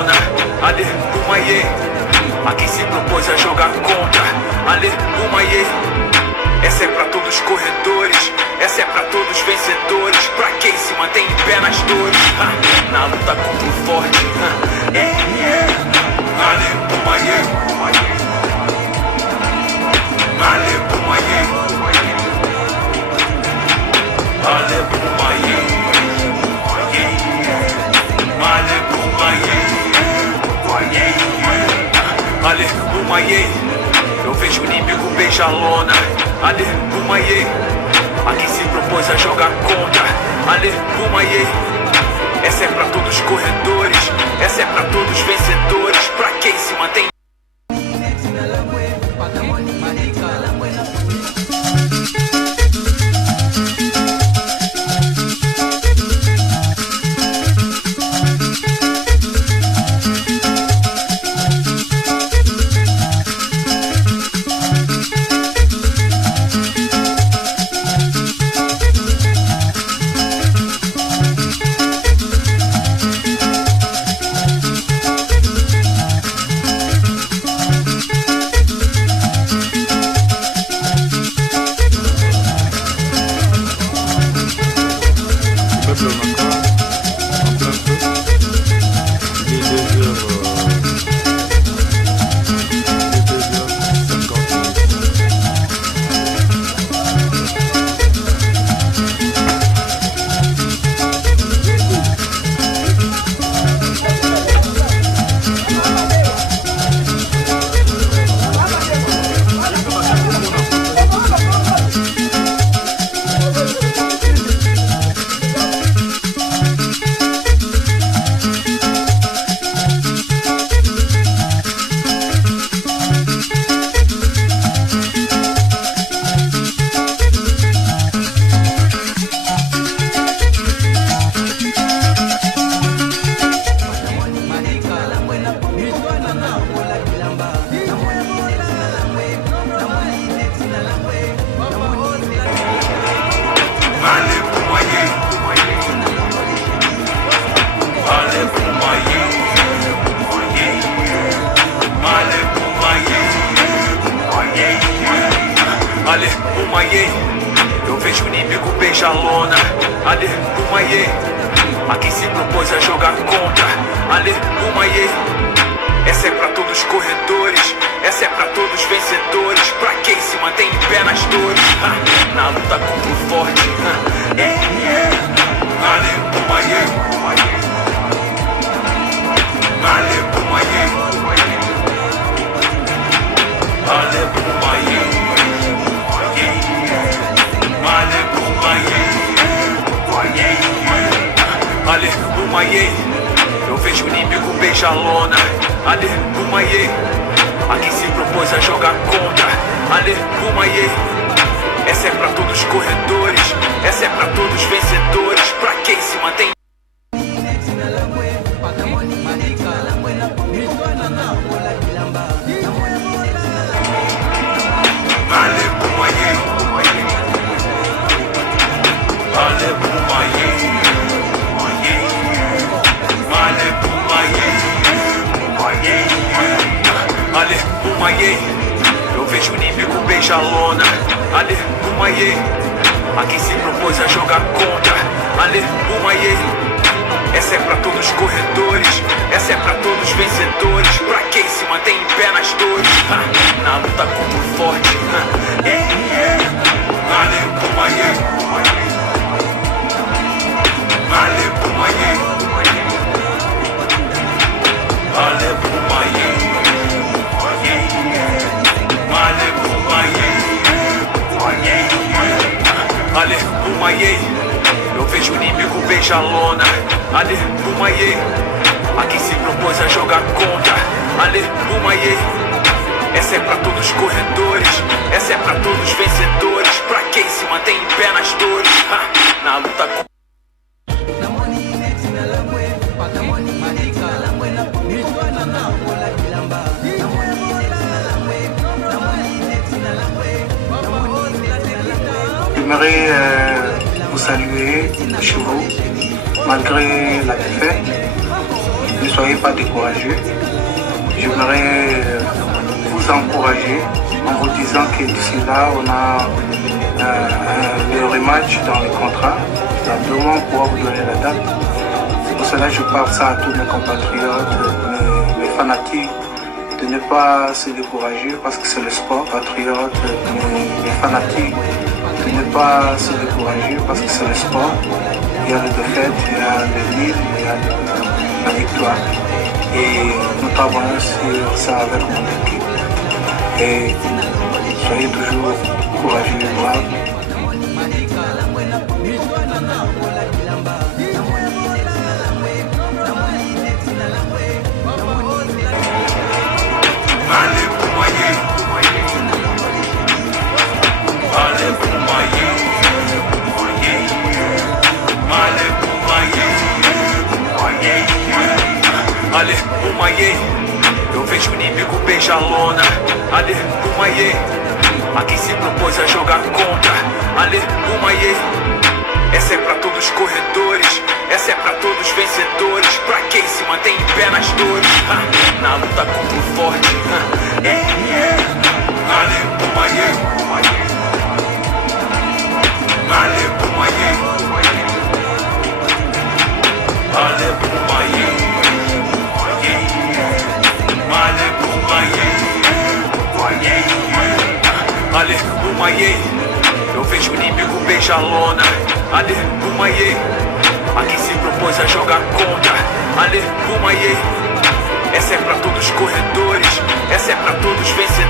lona. Aleluia, a quem se propôs a jogar contra. Aleluia, essa é pra todos os corredores, essa é pra todos os vencedores, pra quem se mantém em pé nas dores, na luta contra o forte. Aleluia, aleluia, aleluia, aleluia, eu vejo o inimigo beija a lona. Aleluia, a quem se propôs a jogar contra. Aleluia, essa é pra todos os corredores, essa é pra todos os vencedores, pra quem se mantém. Aleluia, eu vejo o inimigo beija a lona. Aleluia, a quem se propôs a jogar contra. Aleluia, essa é pra todos os corredores, essa é pra todos os vencedores, pra quem se mantém em pé nas dores, na luta contra o forte. Aleluia, aleluia, aleluia, aleluia, eu vejo o inimigo beija a lona. Aleluia, a quem se propôs a jogar contra. Aleluia, essa é pra todos os corredores, essa é pra todos os vencedores, pra quem se mantém. Aleluia, eu vejo o inimigo beija a lona. Aleluia, a quem se propôs a jogar contra. Aleluia, essa é pra todos os corredores, essa é pra todos os vencedores, pra quem se mantém em pé nas dores, na luta contra o forte. Aleluia, aleluia, aleluia, aleluia, eu vejo o inimigo beija a lona. Aleluia, a quem se propôs a jogar contra. Aleluia, essa é pra todos os corredores, essa é pra todos os vencedores, pra quem se mantém em pé nas dores, na luta contra. J'aimerais vous saluer chez vous, malgré la défaite. Ne soyez soyez pas découragés. J'aimerais vous encourager en vous disant que d'ici là, on a le rematch dans le contrat. Dans 2 mois, on pourra vous donner la date. C'est pour cela que je parle ça à tous mes compatriotes, mes fanatiques, de ne pas se décourager parce que c'est le sport, patriote, mes fanatiques, de ne pas se décourager parce que c'est le sport. Il y a les défaites, il y a le nul, il y a la victoire. Et nous travaillons sur ça avec mon équipe. Et soyez toujours courageux et braves. Ale, Boye, eu vejo o inimigo beija a lona. Ale, Boye, aqui se propôs a jogar contra. Ale, Boye, essa é pra todos os corredores, essa é pra todos os vencedores, pra quem se mantém em pé nas dores, na luta contra o forte. Ale, Boye, Ale, Boye, Ale, Boye. Ale, Boye, eu vejo o inimigo beija a lona. Ale, Boye, aqui se propôs a jogar contra. Ale, Boye, essa é pra todos os corredores, essa é pra todos os vencedores.